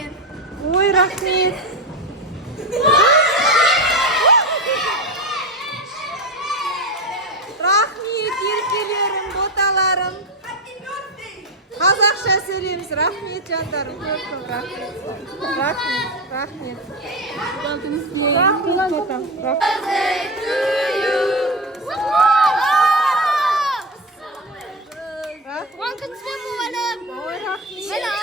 екен. Ой, рахмет. Рахмет, еркелерім, боталарым. Қазақша сөйлейміз. Рахмет, жандарым. Көп рахмет. Рахмет, рахмет. Рахмет, ботам. Туған күніңізбен болғаным. Ой, рахмет.